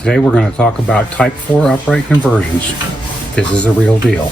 Today we're going to talk about Type 4 upright conversions. This is a real deal.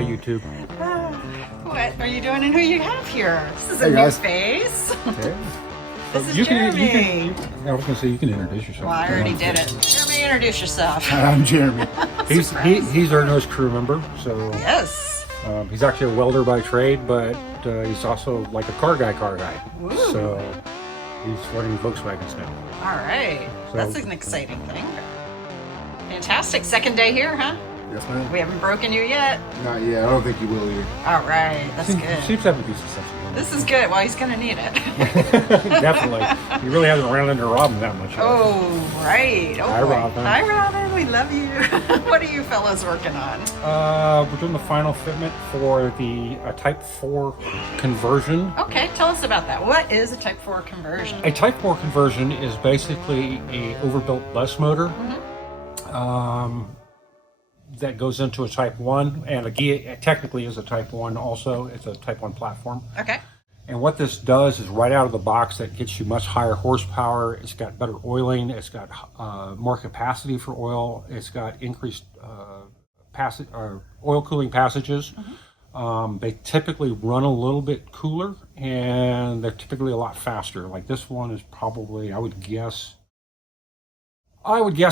YouTube. What are you doing and who you have here? This is a new face. Okay. This is You Jeremy. I was going to say you can introduce yourself. Well, I already did it. Jeremy, introduce yourself. I'm Jeremy. He's our newest crew member. So Yes. He's actually a welder by trade, but he's also like a car guy. Ooh. So he's running Volkswagens now. All right. So- That's an exciting thing. Fantastic. Second day here, huh? Yes, ma'am. We haven't broken you yet. Not yet. I don't think you will either. All right. That's good. Seems to have a decent sense of humor. This is good. Well, he's going to need it. Definitely. You really haven't ran into Robin that much. Oh, right. Oh, Hi, boy. Robin. Hi, Robin. We love you. What are you fellas working on? We're doing the final fitment for the Type 4 conversion. Okay, tell us about that. What is a Type 4 conversion? A Type 4 conversion is basically a overbuilt bus motor that goes into a Type 1, and a Ghia technically is a Type 1 also. It's a Type 1 platform. Okay. And what this does is right out of the box that gets you much higher horsepower. It's got better oiling. It's got more capacity for oil. It's got increased oil cooling passages. They typically run a little bit cooler, and they're typically a lot faster. Like this one is probably, I would guess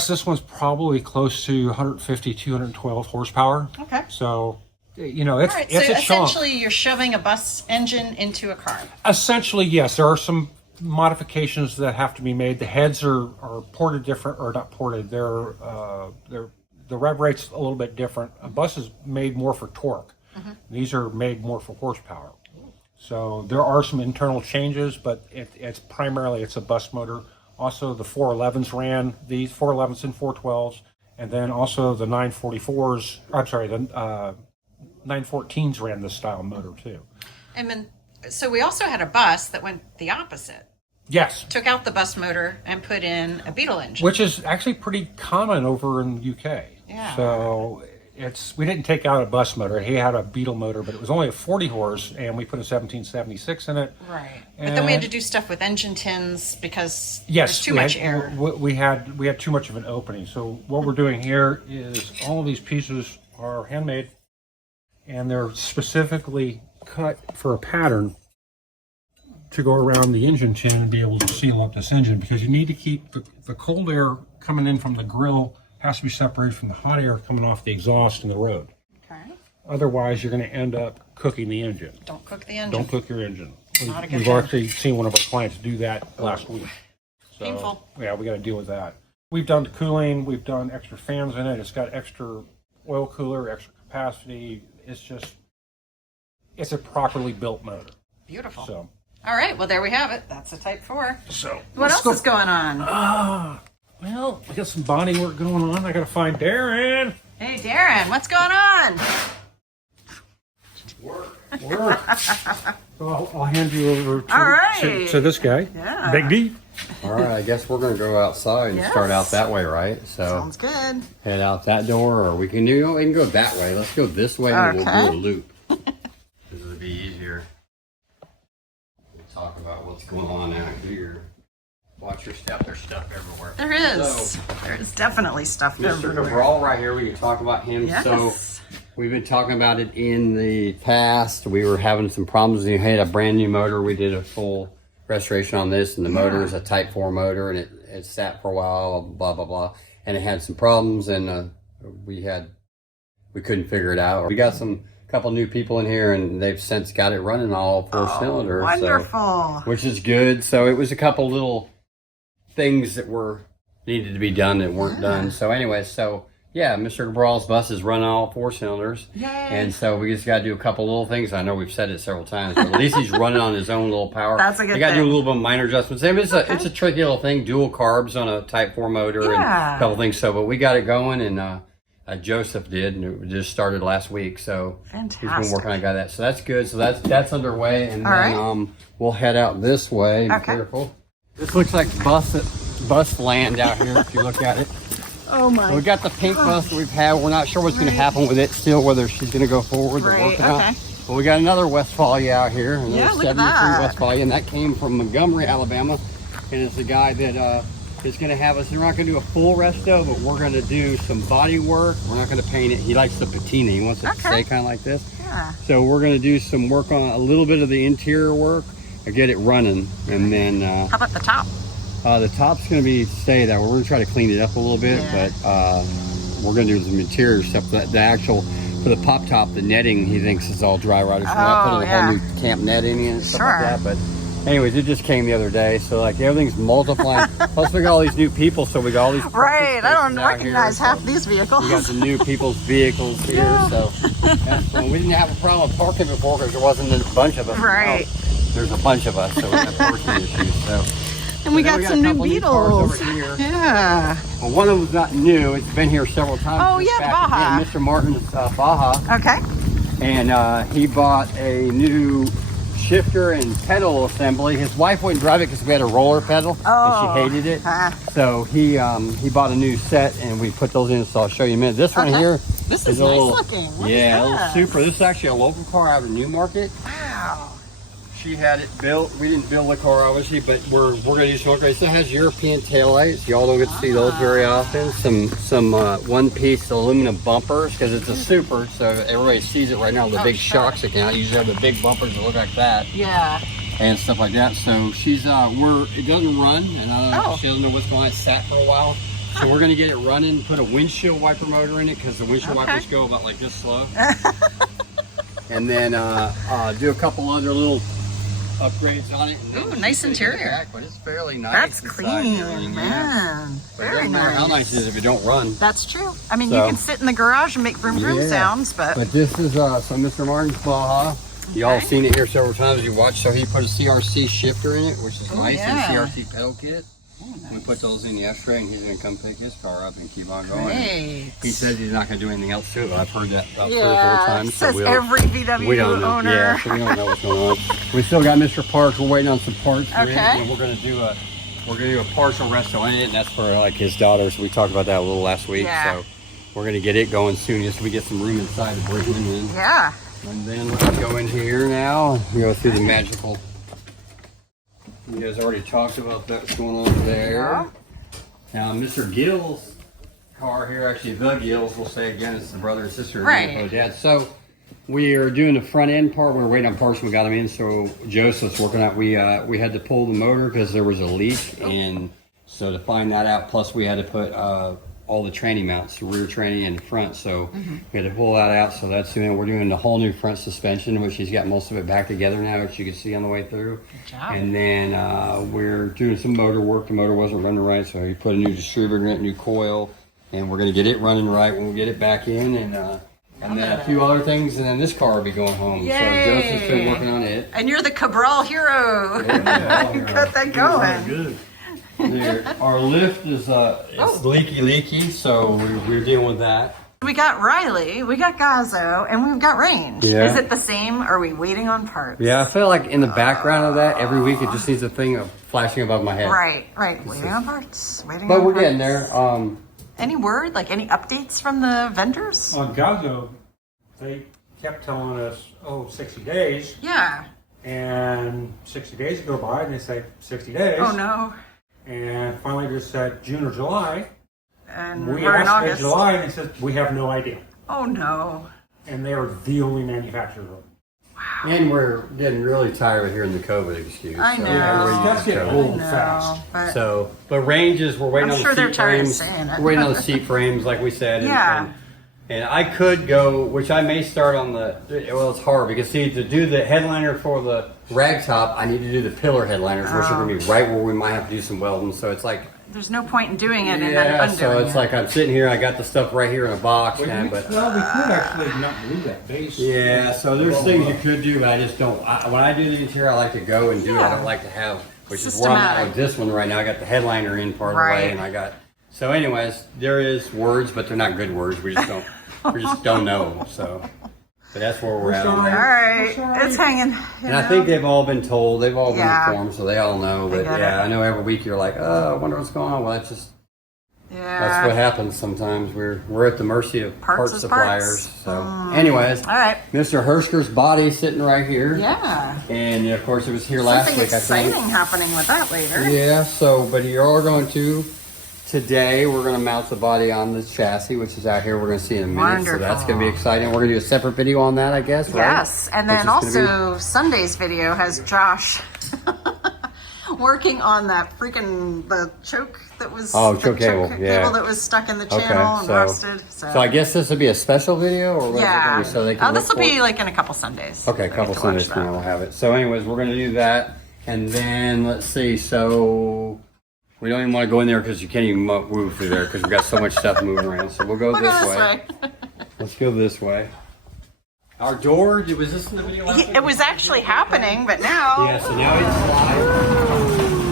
this one's probably close to 150, 212 horsepower. Okay. So, you know, it's All right, it's so a chunk. essentially you're shoving a bus engine into a car. Essentially, yes. There are some modifications that have to be made. The heads are ported different, or not ported. They're the rev rate's a little bit different. A bus is made more for torque. These are made more for horsepower. So there are some internal changes, but it's primarily it's a bus motor. Also, the 411s ran these 411s and 412s, and then also the 944s. I'm sorry, the 914s ran this style motor too. And then, so we also had a bus that went the opposite. Yes, Took out the bus motor and put in a Beetle engine. which is actually pretty common over in the UK. Yeah. So we didn't take out a bus motor. He had a Beetle motor, but it was only a 40 horse, and we put a 1776 in it. Right. But then we had to do stuff with engine tins because there's too much air. We had too much of an opening. So what we're doing here is all of these pieces are handmade, and they're specifically cut for a pattern to go around the engine tin and be able to seal up this engine, because you need to keep the cold air coming in from the grill has to be separated from the hot air coming off the exhaust in the road. Okay. Otherwise, you're going to end up cooking the engine. Don't cook the engine. Don't cook your engine. Not a good We've thing. actually seen one of our clients do that last week. So, Painful. Yeah, we got to deal with that. We've done the cooling. We've done extra fans in it. It's got extra oil cooler, extra capacity. It's a properly built motor. Beautiful. So, All right, well, there we have it. That's a Type 4. so What else is going on? well, I got some bonding work going on. I got to find Daren. Hey, Daren, what's going on? Work. So I'll hand you over All right. to this guy. Yeah. Big D. All right, I guess we're going to go outside and Yes. start out that way, right? So Sounds good. head out that door, or we can go that way. Let's go this way and Okay. we'll do a loop. This will be easier. We'll talk about what's going on out here. Watch your step. There's stuff everywhere. There is. So, There's definitely stuff Mr. everywhere. Cabral right here, we can talk about him. Yes. So we've been talking about it in the past. We were having some problems. We had a brand new motor. We did a full restoration on this, and the motor is a Type 4 motor, and it sat for a while, blah, blah, blah. And it had some problems, and we couldn't figure it out. We got a couple new people in here, and they've since got it running all four cylinders. Wonderful. So, which is good. So it was a couple little things that needed to be done that weren't done. So anyway, yeah, Mr. Cabral's bus is running all four cylinders. Yay. And so we just got to do a couple little things. I know we've said it several times, but at least he's running on his own little power. That's a good You got to do a thing. little bit of minor adjustments. I mean, it's a tricky little thing, dual carbs on a Type 4 motor and Yeah. a couple things. So, but we got it going, and Joseph did, and it just started last week. So Fantastic. he's been working on that. So that's good. So that's underway, and All then right. we'll head out this way. Be Okay. careful. This looks like bus land out here if you look at it. Oh my. So we got the pink bus that we've had. We're not sure what's going to happen with it still, whether she's going to go forward or Right, working out. okay. But we got another Westphalia out here, another Yeah, look at 73 that. Westphalia, and that came from Montgomery, Alabama. And it's the guy that is going to have us. We're not going to do a full resto, but we're going to do some body work. We're not going to paint it. He likes the patina. He wants it to stay kind of like this. Yeah. So we're going to do some work on a little bit of the interior work, and get it running, and then How about the top? the top's going to be stay that way. We're going to try to clean it up a little bit, Yeah. but we're going to do some interior stuff. The actual, for the pop top, the netting he thinks is all dry rotted. So we're not putting a whole new camp net in it and stuff like that. But anyways, it just came the other day. So like everything's multiplying. Plus we got all these new people, so we got all these Right. I don't spaces out recognize here, half so these vehicles. we got the new people's vehicles here. Yeah. So that's fun. We didn't have a problem with parking before because there wasn't a bunch of us. Right. Now there's a bunch of us, so we have parking issues. So. And we then got some new a couple Beetles. cars over here. Yeah. Well, one of them's not new. It's been here several times. Oh, It's yeah, back Baja. again, Mr. Martin's Baja. Okay. And he bought a new shifter and pedal assembly. His wife wouldn't drive it because we had a roller pedal Oh. and she hated it. Ah. So he bought a new set and we put those in. So I'll show you in a minute. This one Okay. here This is a nice little, looking. What yeah, is a little that? super. This is actually a local car out of Newmarket. Wow. She had it built. We didn't build the car, obviously, but we're gonna do some upgrades. It has European taillights. Y'all don't get to see those very often. Some one-piece aluminum bumpers because it's a super, so everybody sees it right now. The big shocks account usually have the big bumpers that look like that Yeah. and stuff like that. So she's it doesn't run, and she doesn't know what's going on. It sat for a while. So we're gonna get it running. Put a windshield wiper motor in it because the windshield wipers go about like this slow. And then do a couple other little upgrades on it. And then Ooh, nice interior. back, but it's fairly nice. That's inside clean, and everything, yeah. man. But it Very doesn't matter nice. how nice it is if it don't run. That's true. I mean, So- you can sit in the garage and make vroom vroom Yeah. sounds, but But this is some Mr. Martin's Baja. Y'all Okay. seen it here several times. You watched. So he put a CRC shifter in it, which is nice, yeah. and CRC pedal kit. We put those in yesterday, and he's gonna come pick his car up and keep on going. great. He says he's not gonna do anything else to it. But I've heard that about 3 or 4 Yeah, times. says we don't- every VW we don't know. owner. Yeah, so we don't know what's going on. We still got Mr. Parks. We're waiting on some parts for it, Okay. and we're gonna do a partial resto in it, and that's for like his daughters. We talked about that a little last week. Yeah. So we're gonna get it going soon, just so we get some room inside to bring him in. Yeah. And then let's go in here now. We go through the magical. You guys already talked about what's going on there. Now, Mr. Gill's car here, actually the Gills, we'll say again, it's the brother and sister Right. of Dad. So we are doing the front end part. We're waiting on parts. We got them in. So Joseph's working out. We had to pull the motor because there was a leak, and so to find that out, plus we had to put all the tranny mounts, the rear tranny and the front. So we had to pull that out. So that's doing. We're doing the whole new front suspension, which he's got most of it back together now, which you can see on the way through. Good job. And then we're doing some motor work. The motor wasn't running right, so he put a new distributor in it, new coil, and we're gonna get it running right when we get it back in, and then a few other things, and then this car will be going home. Yay. So Joseph's been working on it. And you're the Cabral hero. Got that going. There, our lift is leaky, so we're dealing with that. We got Riley, we got Gazzo, and we've got Range. Yeah. Is it the same? Or are we waiting on parts? Yeah, I feel like in the background of that, every week it just needs a thing of flashing above my head. Right. Waiting on parts. But we're getting there. Any word, like any updates from the vendors? On Gazzo, they kept telling us, 60 days. Yeah. And 60 days go by and they say 60 days. Oh no. And finally just said June or July. And We we're in asked August. in July and they said, we have no idea. Oh no. And they are the only manufacturer of them. And we're getting really tired of hearing the COVID excuse. I know. everybody That's uses getting COVID. old fast. But So, but ranges, we're waiting I'm on sure the they're seat tired of frames. saying it. We're waiting on the seat frames, like we said. Yeah. And I could go, which I may start on well, it's hard because see, to do the headliner for the rag top, I need to do the pillar headliners, which are going to be right where we might have to do some welding. So it's like, there's no point in doing it and then yeah, undoing so it's it. like I'm sitting here, I got the stuff right here in a box, Well, and, we but could actually not do that base. yeah, so there's things you could do, but I just don't. When I do the interior, I like to go and do it. I Yeah. don't like to have, which is where I'm at with this one right now. I got the headliner in part of the way, Right. and I got So anyways, there is words, but they're not good words. We just don't know. So, but that's where we're at. All right, it's hanging. And I think they've all been told. They've all been Yeah. informed, so they all know. But yeah, I know every week you're like, oh, I wonder what's going on. Well, that's just that's what happens sometimes. We're at the mercy of parts suppliers. So, anyways, all right, Mr. Hersker's body sitting right here. Yeah. And of course, it was here last week. Exciting I think. happening with that later. Yeah. So, but you are going to. Today we're going to mount the body on the chassis, which is out here. We're going to see in a minute. Wonderful. So that's going to be exciting. We're going to do a separate video on that, I guess. Right? Yes, and then also Sunday's video has Josh working on that the choke that was choke cable, cable that was stuck in the channel and rusted. So I guess this would be a special video, or what yeah. So they can this will be like in a couple Sundays. Okay, a couple Sundays now we'll have it. So anyways, we're going to do that, and then let's see. So. We don't even want to go in there because you can't even move through there because we've got so much stuff moving around. So we'll go this way. Let's go this way. Our door, was this in the video last week? It was actually happening, but now... Yeah, so now it's live.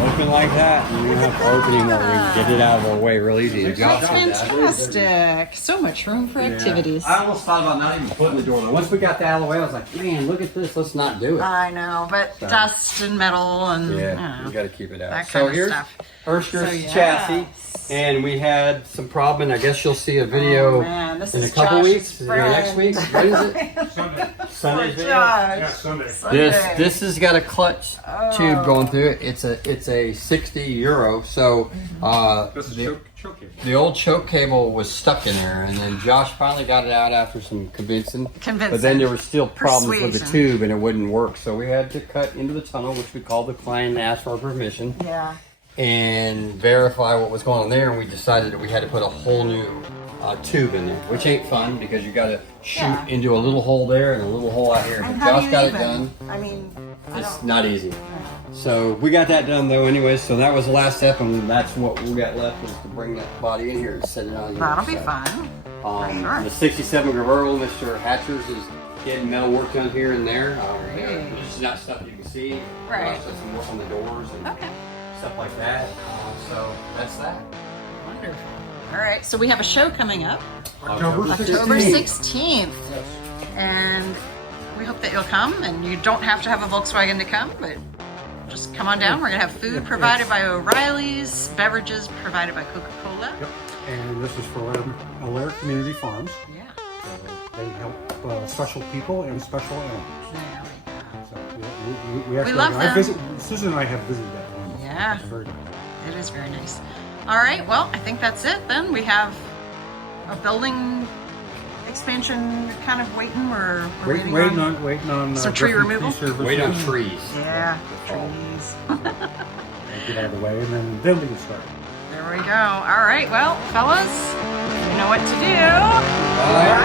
Open like that. And we don't have to open anymore. We can get it out of our way real easy. That's fantastic. So much room for activities. I almost thought about not even putting the door there. Once we got that out of the way, I was like, man, look at this. Let's not do it. I know, but dust and metal and... Yeah, you got to keep it out. That kind of here's stuff. Hersker's chassis. And we had some problem, and I guess you'll see a video in a couple weeks. Is it next week? What is it? Sunday's video? Yeah, Sunday. This has got a clutch tube going through it. It's a 60 euro. So the old choke cable was stuck in there, and then Josh finally got it out after some convincing. But then there were still problems with the tube, and it wouldn't work. So we had to cut into the tunnel, which we called the client and asked for permission. Yeah. And verify what was going on there, and we decided that we had to put a whole new tube in there, which ain't fun because you got to shoot into a little hole there and a little hole out here. But Josh got it done. I mean, it's not easy. So we got that done though, anyways. So that was the last step, and that's what we got left is to bring that body in here and set it on. That'll be fun. The '67 Caral, Mr. Hatchers is getting metal work done here and there. This is not stuff you can see. Right. Josh does some work on the doors and stuff like that. So that's that. Wonderful. All right, so we have a show coming up. October 16th. And we hope that you'll come, and you don't have to have a Volkswagen to come, but just come on down. We're going to have food provided by O'Reilly's, beverages provided by Coca-Cola. Yep. And this is for Alair Community Farms. Yeah. So they help special people and special animals. There we go. So we actually, love them. Susan and I have visited that one. Yeah. It's very nice. It is very nice. All right, well, I think that's it then. We have a building expansion kind of waiting. We're waiting on some tree removal. Wait on trees. Yeah, trees. Get out of the way, and then we can start. There we go. All right, well, fellas, you know what to do. All right.